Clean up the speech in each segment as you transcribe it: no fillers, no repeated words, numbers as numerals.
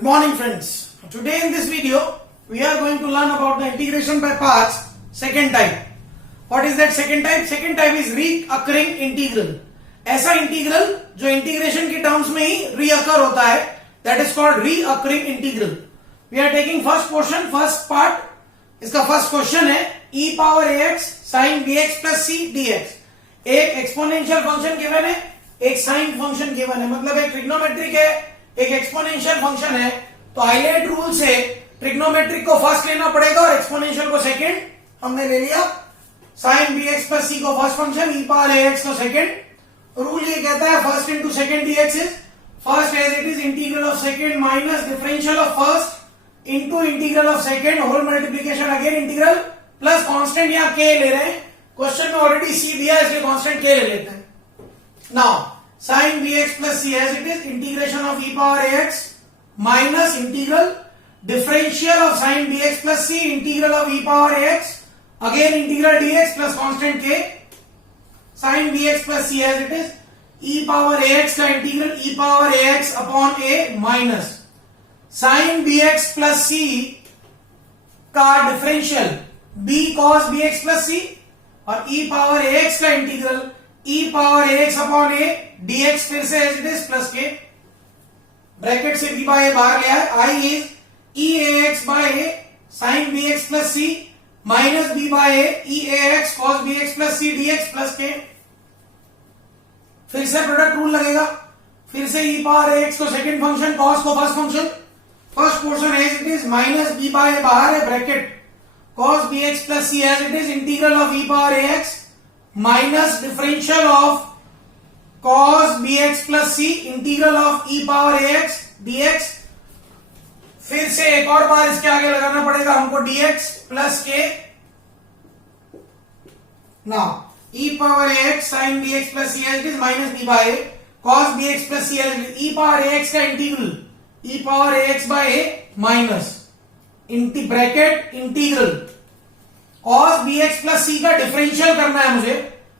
Good morning friends. Today in this video we are going to learn about the integration by parts second type. What is that second type? Second type is reoccurring integral. ऐसा integral जो integration की terms में ही reoccur होता है, that is called reoccurring integral. We are taking first portion, first part. इसका first question है e power ax sin bx plus c dx. एक exponential function given है, एक साइन फंक्शन गिवन है, मतलब एक ट्रिग्नोमेट्रिक है, एक एक्सपोनेंशियल फंक्शन है. तो आइलेट रूल से ट्रिग्नोमेट्रिक को फर्स्ट लेना पड़ेगा और एक्सपोनेंशियल को सेकंड. हमने ले लिया sine B x plus c को फर्स्ट फंक्शन, ई पावर ए एक्स को सेकंड. रूल ये कहता है first into second dx is first as it is integral of second minus differential of first into integral of second whole multiplication again integral plus constant. यहां के ले रहे हैं, question में ऑलरेडी सी दिया है इसलिए कांस्टेंट के ले लेते हैं. Now sine B x plus C as it is integration of E power A X minus integral differential of sine B x plus C integral of E power A X again integral DX plus constant K. Sine B x plus C as it is E power A X का integral E power A X upon A minus sine B x plus C का differential B cos B x plus C और E power ए X का integral E power A X upon A DX फिर से as it is plus K. Bracket से B by A बाहर लिया है. I is E A x by A sine B x plus C minus B by A E A X cos B x plus C DX plus K. फिर से product rule लगेगा. फिर से E power ए x को second function, cos को first function. First portion as it is minus B by A बाहर है, bracket cos bx plus c as it is integral of e power ax minus differential of cos bx plus c integral of e power ax dx. फिर से एक और बार इसके आगे लगाना पड़ेगा हमको dx plus k. now e power ax sin bx plus c as it is minus b by a cos bx plus c as it is e power ax का integral e power ax by a minus bracket integral cos bx plus C का differential करना है मुझे,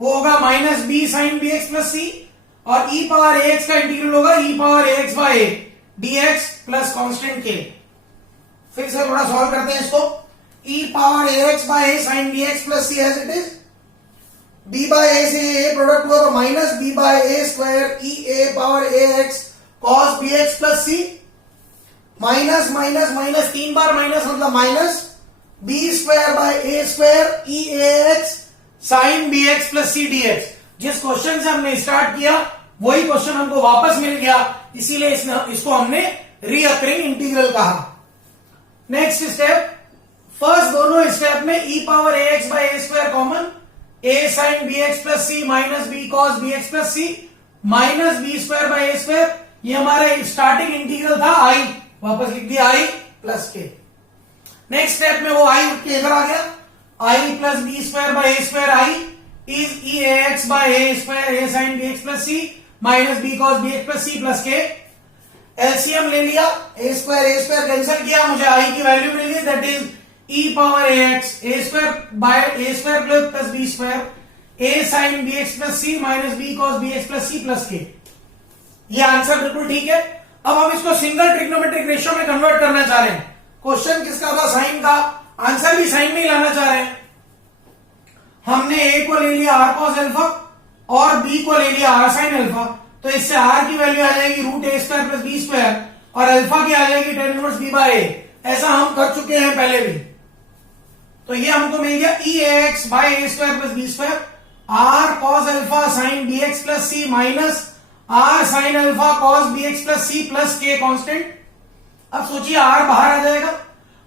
वो होगा minus B sine B x plus C और e power ए X का integral होगा e power A x by DX plus constant K. फिर से थोड़ा सॉल्व करते हैं इसको. e power A x by sine B x plus C as it is b by ए से ए प्रोडक्ट हुआ तो minus b by A square e A power A X cos B x plus C minus minus minus तीन बार minus मतलब minus B square by A square E A X sine B x plus C DX. जिस question से हमने start किया वही question हमको वापस मिल गया, इसीलिए इसको हमने रीअकरिंग इंटीग्रल कहा. नेक्स्ट स्टेप, फर्स्ट दोनों स्टेप में E power A x by A square common, A sine B x plus C minus B cos B x plus C minus B square by A square. ये हमारा starting integral था I, वापस लिख दिया I plus K. Next step में वो I उठ के इधर आ गया, I plus B square by A square I is E A x by A square a sine B x plus C minus B cos B x plus C plus k. LCM ले लिया, ए square cancel किया, मुझे आई की value मिल गई that is E power A x a square by A square plus B square a sine B x plus C minus B cos B x plus C plus k. ये answer बिल्कुल ठीक है. अब हम इसको single trigonometric ratio में convert करना चाह रहे हैं. क्वेश्चन किसका था? साइन का. आंसर भी साइन में ही लाना चाह रहे हैं. हमने ए को ले लिया आर कॉस अल्फा और बी को ले लिया आर साइन अल्फा, तो इससे आर की वैल्यू आ जाएगी root a square plus B square और अल्फा की आ जाएगी टेन इनवर्स बी बाय ए. ऐसा हम कर चुके हैं पहले भी. तो ये हमको मिल गया E X by A square plus B square R cos alpha sine B x plus C minus R sine alpha cos B x plus C plus K constant. अब सोचिए आर बाहर आ जाएगा,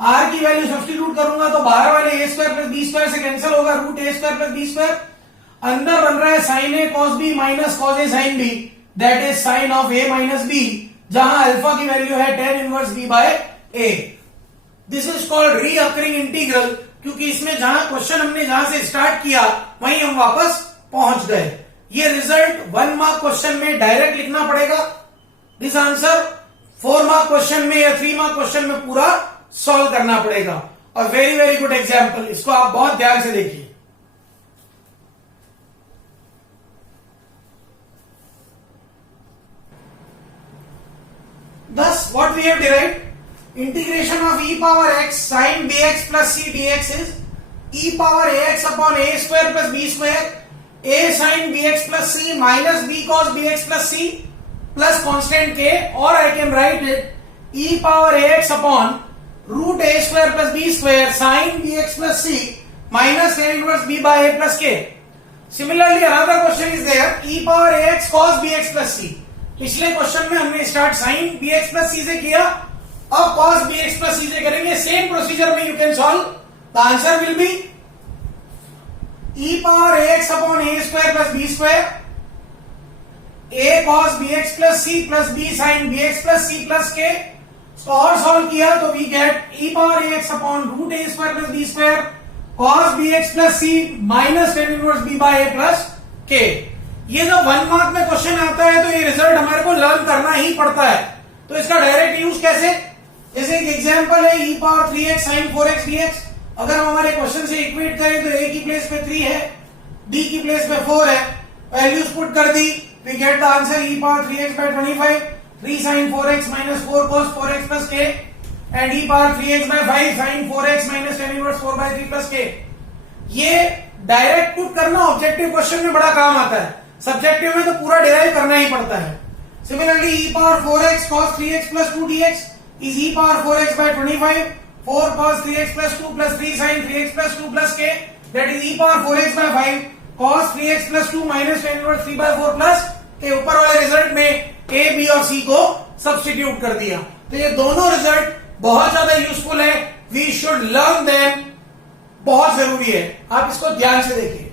आर की वैल्यू सब्स्टिट्यूट करूंगा तो बाहर वाले a square plus B square से कैंसिल होगा, root a square plus B square. अंदर बन रहा है sine a cos b minus cos a sine b that is sine of a minus b, जहां अल्फा की वैल्यू है tan inverse b by a. This is called recurring integral, क्योंकि इसमें जहां क्वेश्चन हमने जहां से स्टार्ट किया वहीं हम वापस पहुंच गए. ये रिजल्ट 1 मार्क क्वेश्चन में डायरेक्ट लिखना पड़ेगा. दिस आंसर 4 मार्क क्वेश्चन में या 3 मार्क क्वेश्चन में पूरा सॉल्व करना पड़ेगा. और वेरी वेरी गुड एग्जाम्पल, इसको आप बहुत ध्यान से देखिए. Thus what we have derived? Integration of e power x sin bx plus c dx is e power ax upon a square plus b square a sin bx plus c minus b cos bx plus c plus constant k, or I can write it e power ax upon root a square plus b square sin bx plus c minus tan inverse b by a plus k. Similarly, another question is there, e power ax cos bx plus c. पिछले question में हमने start sin bx plus c से किया, अब cos bx plus c से करेंगे. Same procedure में you can solve. The answer will be e power ax upon a square plus b square a cos bx plus c plus b sin bx plus c plus k. तो और सॉल्व किया तो we get e power ax upon root a square plus b square cos bx plus c minus tan inverse b by a plus k. ये जब 1 mark में question आता है तो ये रिजल्ट हमारे को लर्न करना ही पड़ता है. तो इसका डायरेक्ट यूज कैसे? जैसे एक एग्जांपल है e पावर 3x sin 4x dx. अगर हम हमारे क्वेश्चन से इक्वेट करें तो a की प्लेस पे 3 है, d की प्लेस पे 4 है, वैल्यूज पुट कर दी, we get the answer e पावर 3x by 25 3 sin 4x minus 4 cos 4x plus k and e power 3x by 5 sin 4x minus tan inverse 4 by 3 plus k. ये direct put करना objective question में बड़ा काम आता है. Subjective में तो पूरा डिराइव करना ही पड़ता है. Similarly e power 4x cos 3x plus 2 dx is e power 4x by 25 4 cos 3x plus 2 plus 3 sin 3x plus 2 plus k, that is e power 4x by 5 cos 3x plus 2 minus tan inverse 3 by 4 plus k. ऊपर वाले result में a b और c को substitute कर दिया. तो ये दोनों रिजल्ट बहुत ज्यादा यूजफुल है. We should learn them. बहुत जरूरी है, आप इसको ध्यान से देखिए.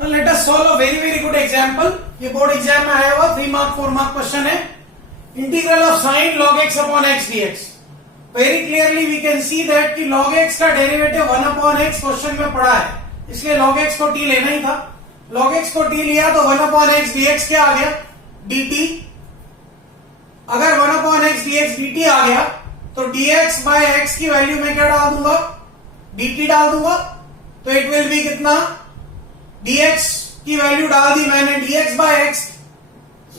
Now let us solve a very good example. ये बोर्ड एग्जाम में आया हुआ 3 मार्क 4 मार्क क्वेश्चन है. Integral of sin log x upon x dx. Very clearly we can see that कि log x का डेरिवेटिव 1 upon x क्वेश्चन में पड़ा है, इसलिए log x को t लेना ही था. log x को t लिया तो 1 upon x dx क्या आ गया? dt. अगर 1 upon x dx dt आ गया तो dx by x की वैल्यू में क्या डाल दूंगा? dt डाल दूंगा. तो इट विल बी कितना? dx की वैल्यू डाल दी मैंने, dx by x,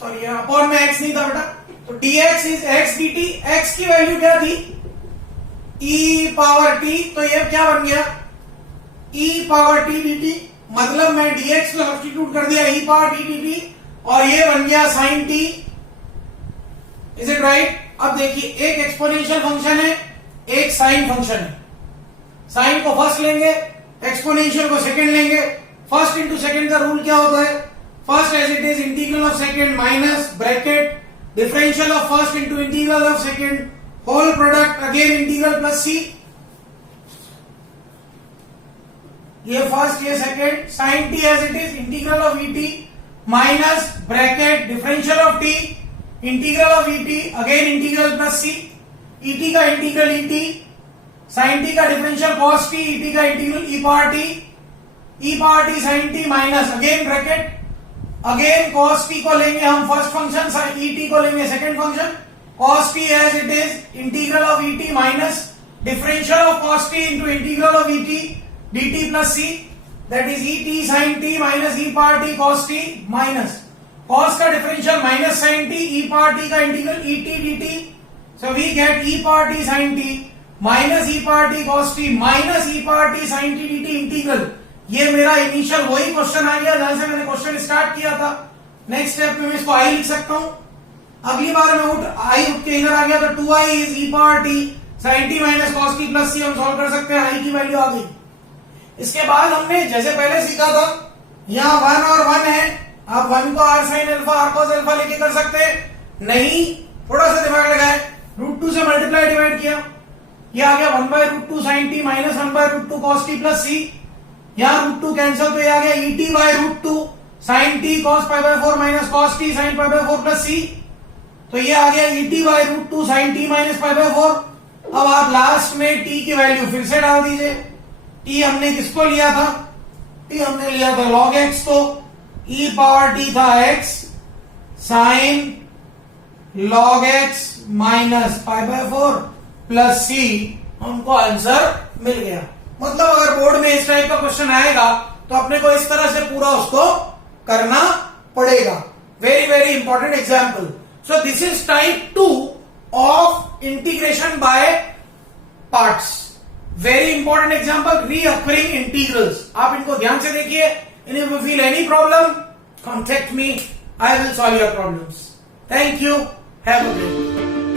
sorry upon में x नहीं था बेटा, तो dx is x dt. x की वैल्यू क्या थी? e power t. तो ये क्या बन गया? e power t dt. मतलब मैं dx को सब्स्टिट्यूट कर दिया e पावर t dt और ये बन गया sin t. Is it right? अब देखिए, एक एक्सपोनेंशियल फंक्शन है, एक साइन फंक्शन है. साइन को फर्स्ट लेंगे, एक्सपोनेंशियल को सेकंड लेंगे. फर्स्ट इंटू सेकंड का रूल क्या होता है? First as it is integral of second minus bracket differential of first into integral of second whole product again integral plus C. ये फर्स्ट, ये second. Sine T as it is integral of E T minus bracket differential of T integral of E T again integral plus C. E T का integral E T, sine T का differential cos T, E T का integral E power T, ई power T sine T minus again bracket again cos T को लेंगे हम first function, E T को लेंगे second function. Cos T as it is integral of E T minus differential of cos T into integral of E t d t plus c, that is e T sine T minus e power t cos t minus cos का differential minus sine t, ई power t का integral E t d t. So we get e power T sine T minus e power t cos t minus e power T sine t d t integral. ये मेरा initial वही question आ गया जहां से मैंने question start किया था. Next step में मैं इसको आई लिख सकता हूं. अगली बार में आई उठ के इधर आ गया तो 2i is E power T sine T minus cos T plus C. हम सॉल्व कर सकते हैं, आई की वैल्यू आ गई. इसके बाद हमने जैसे पहले सीखा था, यहाँ 1 और 1 है, आप 1 को R sine alpha R cos alpha लेके कर सकते हैं. नहीं, थोड़ा सा दिमाग लगाए, √2 से मल्टीप्लाई डिवाइड किया, ये आ गया 1/√2 sine T minus 1/√2 cos T plus C. यहाँ √2 कैंसिल तो ये आ गया E T by √2 sine T cos pi by 4 minus cos T sine pi by 4 plus C. तो ये आ गया E T by √2 sine T minus pi by 4. अब आप लास्ट में टी की वैल्यू फिर से डाल दीजिए. टी हमने किसको लिया था? टी हमने लिया था log x, तो ई पावर टी था x sine log x minus pi by 4 plus C. हमको आंसर मिल गया. मतलब अगर बोर्ड में इस टाइप का क्वेश्चन आएगा तो अपने को इस तरह से पूरा उसको करना पड़ेगा. Very very important example. So this is type 2 of integration by parts. Very important example, recurring integrals. आप इनको ध्यान से देखिए. And if you feel any problem, contact me. I will solve your problems. Thank you. Have a great day.